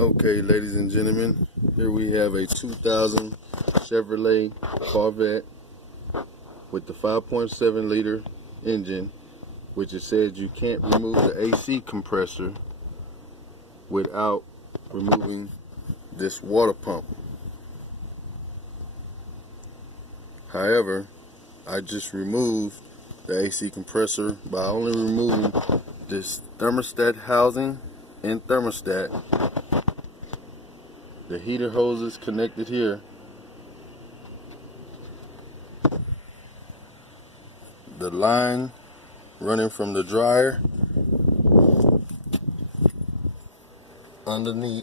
Okay, ladies and gentlemen, here we have a 2000 Chevrolet Corvette with the 5.7 liter engine, which it says you can't remove the AC compressor without removing this water pump. However, I just removed the AC compressor by only removing this thermostat housing and thermostat. The heater hose is connected here. The line running from the dryer underneath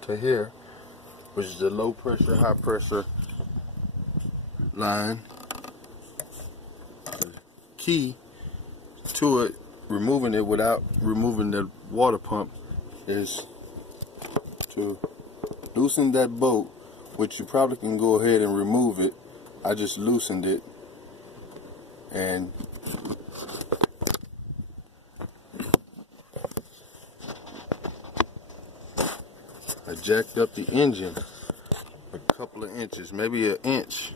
to here, which is the low pressure, high pressure line. The key to it, removing it without removing the water pump, is to loosen that bolt, which you probably can go ahead and remove it. I just loosened it and I jacked up the engine a couple of inches, maybe an inch,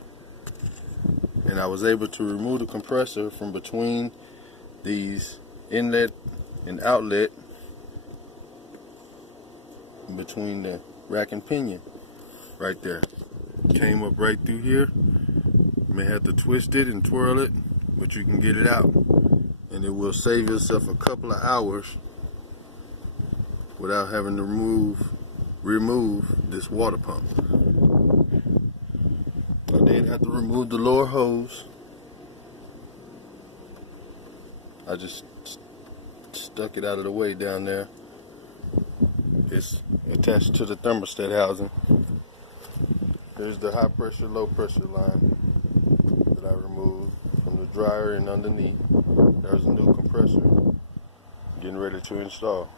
and I was able to remove the compressor from between these inlet and outlet, between the rack and pinion right there. Came up right through here. You may have to twist it and twirl it, but you can get it out, and it will save yourself a couple of hours without having to remove this water pump. I did have to remove the lower hose. I just stuck it out of the way down there. It's attached to the thermostat housing. There's the high pressure, low pressure line that I removed from the dryer, and underneath there's a new compressor getting ready to install.